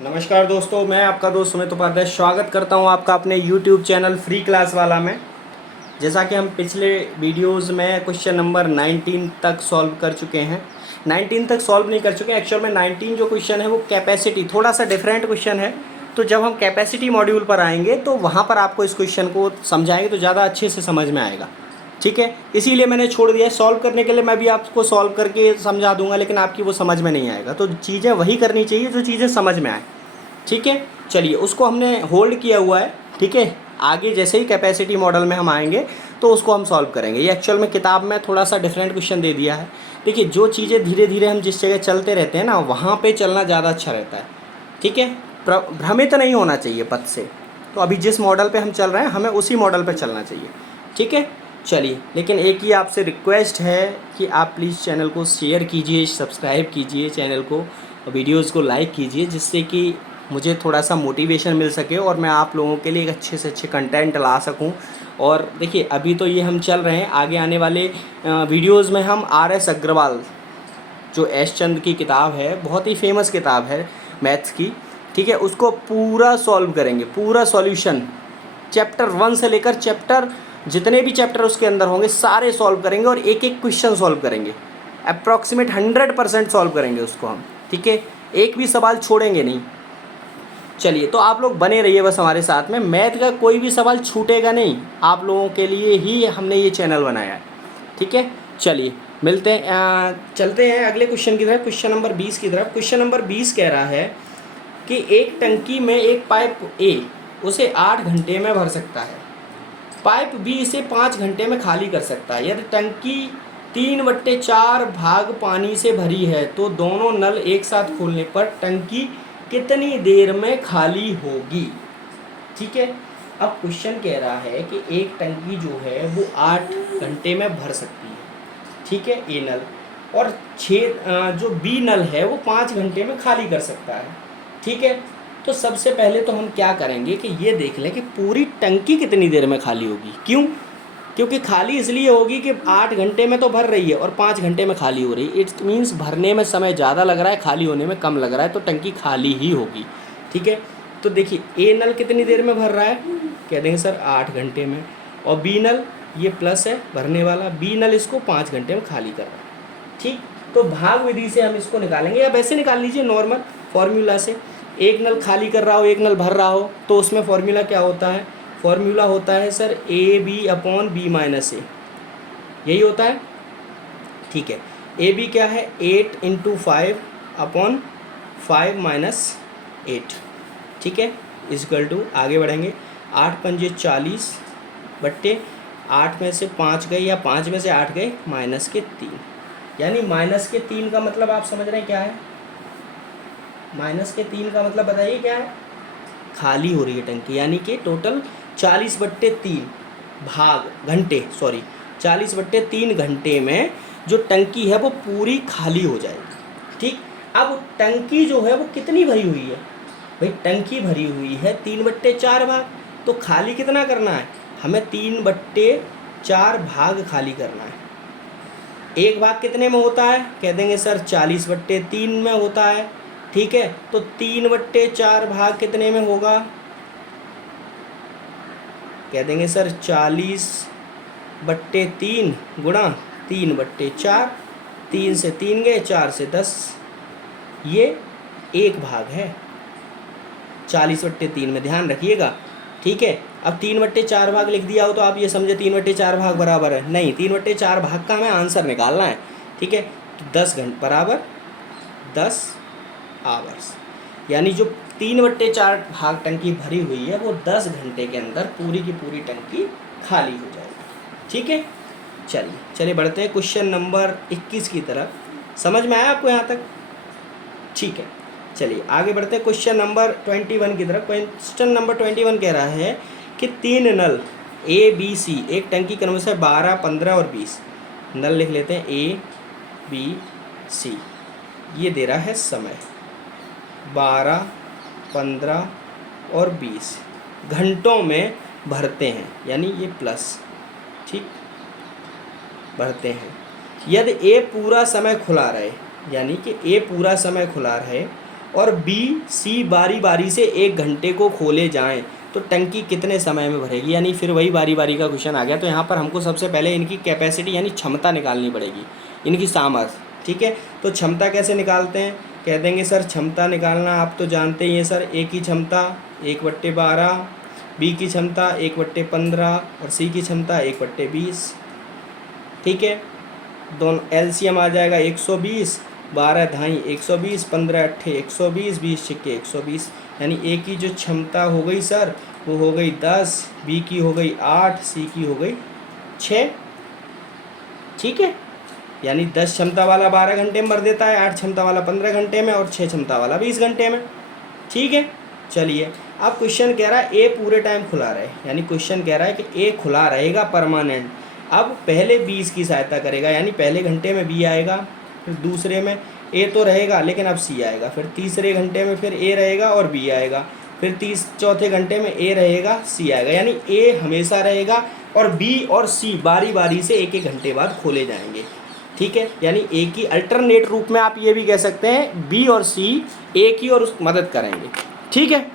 नमस्कार दोस्तों, मैं आपका दोस्त सुमित उपाध्याय स्वागत करता हूं आपका अपने YouTube चैनल फ्री क्लास वाला में। जैसा कि हम पिछले वीडियोस में क्वेश्चन नंबर 19 तक सॉल्व कर चुके हैं। 19 तक सॉल्व नहीं कर चुके, एक्चुअल में 19 जो क्वेश्चन है वो कैपेसिटी, थोड़ा सा डिफरेंट क्वेश्चन है। तो जब हम कैपेसिटी मॉड्यूल पर आएंगे तो वहाँ पर आपको इस क्वेश्चन को समझाएंगे तो ज़्यादा अच्छे से समझ में आएगा। ठीक है, इसीलिए मैंने छोड़ दिया है। सॉल्व करने के लिए मैं भी आपको सॉल्व करके समझा दूंगा, लेकिन आपकी वो समझ में नहीं आएगा। तो चीज़ें वही करनी चाहिए जो चीज़ें समझ में आए। ठीक है, चलिए उसको हमने होल्ड किया हुआ है। ठीक है, आगे जैसे ही कैपेसिटी मॉडल में हम आएंगे तो उसको हम सॉल्व करेंगे। ये एक्चुअल में किताब में थोड़ा सा डिफरेंट क्वेश्चन दे दिया है। देखिए, जो चीज़ें धीरे धीरे हम जिस जगह चलते रहते हैं ना, वहाँ पे चलना ज़्यादा अच्छा रहता है। ठीक है, भ्रमित नहीं होना चाहिए पथ से। तो अभी जिस मॉडल पे हम चल रहे हैं, हमें उसी मॉडल पे चलना चाहिए। ठीक है, चलिए, लेकिन एक ही आपसे रिक्वेस्ट है कि आप प्लीज़ चैनल को शेयर कीजिए, सब्सक्राइब कीजिए चैनल को, वीडियोज़ को लाइक कीजिए, जिससे कि मुझे थोड़ा सा मोटिवेशन मिल सके और मैं आप लोगों के लिए एक अच्छे से अच्छे कंटेंट ला सकूं। और देखिए, अभी तो ये हम चल रहे हैं, आगे आने वाले वीडियोज़ में हम RS अग्रवाल, जो एस चंद की किताब है, बहुत ही फेमस किताब है मैथ्स की। ठीक है, उसको पूरा सॉल्व करेंगे, पूरा सॉल्यूशन चैप्टर 1 से लेकर चैप्टर, जितने भी चैप्टर उसके अंदर होंगे सारे सॉल्व करेंगे और एक एक क्वेश्चन सॉल्व करेंगे। अप्रॉक्सीमेट 100% सॉल्व करेंगे उसको हम। ठीक है, एक भी सवाल छोड़ेंगे नहीं। चलिए, तो आप लोग बने रहिए बस हमारे साथ में। मैथ का कोई भी सवाल छूटेगा नहीं, आप लोगों के लिए ही हमने ये चैनल बनाया है। ठीक है, चलिए मिलते हैं, चलते हैं अगले क्वेश्चन की तरफ, क्वेश्चन नंबर 20 की तरफ। क्वेश्चन नंबर 20 कह रहा है कि एक टंकी में एक पाइप A उसे 8 घंटे में भर सकता है, पाइप B इसे 5 घंटे में खाली कर सकता है। यदि टंकी 3/4 भाग पानी से भरी है तो दोनों नल एक साथ खोलने पर टंकी कितनी देर में खाली होगी। ठीक है, अब क्वेश्चन कह रहा है कि एक टंकी जो है वो 8 घंटे में भर सकती है। ठीक है, ए नल, और 6 जो बी नल है वो 5 घंटे में खाली कर सकता है। ठीक है, तो सबसे पहले तो हम क्या करेंगे कि ये देख लें कि पूरी टंकी कितनी देर में खाली होगी। क्यों? क्योंकि खाली इसलिए होगी कि 8 घंटे में तो भर रही है और 5 घंटे में खाली हो रही है। इट्स मीन्स भरने में समय ज़्यादा लग रहा है, खाली होने में कम लग रहा है, तो टंकी खाली ही होगी। ठीक है, तो देखिए, ए नल कितनी देर में भर रहा है, कह देंगे सर 8 घंटे में। और बी नल, ये प्लस है भरने वाला, बी नल इसको 5 घंटे में खाली कर रहा है। ठीक, तो भाग विधि से हम इसको निकालेंगे, या वैसे निकाल लीजिए नॉर्मल फॉर्मूला से। एक नल खाली कर रहा हो, एक नल भर रहा हो, तो उसमें फॉर्मूला क्या होता है? फॉर्मूला होता है सर AB/B-A, यही होता है। ठीक है, AB क्या है? 8 × 5/5 - 8। ठीक है, इक्वल टू, आगे बढ़ेंगे, 8 पंजे 40 बट्टे 8 में से 5 गए या 5 में से 8 गए, -3। यानी -3 का मतलब आप समझ रहे हैं क्या है? -3 का मतलब बताइए क्या है? खाली हो रही है टंकी, यानी कि टोटल 40/3 भाग घंटे, 40/3 घंटे में जो टंकी है वो पूरी खाली हो जाएगी। ठीक, अब टंकी जो है वो कितनी भरी हुई है? भाई टंकी भरी हुई है 3/4 भाग, तो खाली कितना करना है? हमें 3/4 भाग खाली करना है। एक भाग कितने में होता है? कह देंगे सर 40/3 में होता है। ठीक है, तो 3/4 भाग कितने में होगा? कह देंगे सर 40/3 गुणा 3/4, 3 से 3 गए, 4 से 10, ये एक भाग है 40/3 में, ध्यान रखिएगा। ठीक है, अब 3/4 भाग लिख दिया हो तो आप ये समझे 3/4 भाग बराबर है, नहीं, 3/4 भाग का हमें आंसर निकालना है। ठीक है, तो 10 घंटे बराबर 10 आवर्स, यानी जो 3/4 भाग टंकी भरी हुई है वो 10 घंटे के अंदर पूरी की पूरी टंकी खाली हो जाएगी। ठीक है, चलिए बढ़ते हैं क्वेश्चन नंबर 21 की तरफ। समझ में आया आपको यहाँ तक? ठीक है, चलिए आगे बढ़ते हैं क्वेश्चन नंबर 21 की तरफ। क्वेश्चन नंबर 21 कह रहा है कि 3 नल ABC, एक टंकी का नंबर है 12, 15 और 20। नल लिख लेते हैं ABC, ये दे रहा है समय 12, 15 और 20 घंटों में भरते हैं, यानी ये प्लस। ठीक, भरते हैं। यदि ए पूरा समय खुला रहे, यानी कि ए पूरा समय खुला रहे और बी सी बारी बारी से 1 घंटे को खोले जाएं तो टंकी कितने समय में भरेगी। यानी फिर वही बारी बारी का क्वेश्चन आ गया। तो यहाँ पर हमको सबसे पहले इनकी कैपेसिटी यानी क्षमता निकालनी पड़ेगी, इनकी सामर्थ्य। ठीक है, तो क्षमता कैसे निकालते हैं, कह देंगे सर क्षमता निकालना आप तो जानते ही हैं सर, ए की क्षमता 1/12, बी की क्षमता 1/15 और सी की क्षमता 1/20। ठीक है, दोनों एलसीएम आ जाएगा 120, 12 ढाई 120, 15 अट्ठे 120, 20 छिक्के 120। यानी ए की जो क्षमता हो गई सर वो हो गई 10, बी की हो गई 8, सी की हो गई 6। ठीक है, यानी 10 क्षमता वाला 12 घंटे में भर देता है, 8 क्षमता वाला 15 घंटे में और 6 क्षमता वाला 20 घंटे में। ठीक है, चलिए अब क्वेश्चन कह रहा है ए पूरे टाइम खुला रहे, यानी क्वेश्चन कह रहा है कि ए खुला रहेगा परमानेंट। अब पहले बी इसकी सहायता करेगा, यानी पहले घंटे में बी आएगा, फिर दूसरे में ए तो रहेगा लेकिन अब सी आएगा, फिर तीसरे घंटे में फिर ए रहेगा और बी आएगा, फिर चौथे घंटे में ए रहेगा सी आएगा। यानी ए हमेशा रहेगा और बी और सी बारी बारी से 1-1 घंटे बाद खोले जाएंगे। ठीक है, यानी ए की अल्टरनेट रूप में आप ये भी कह सकते हैं बी और सी ए की और उस मदद करेंगे। ठीक है।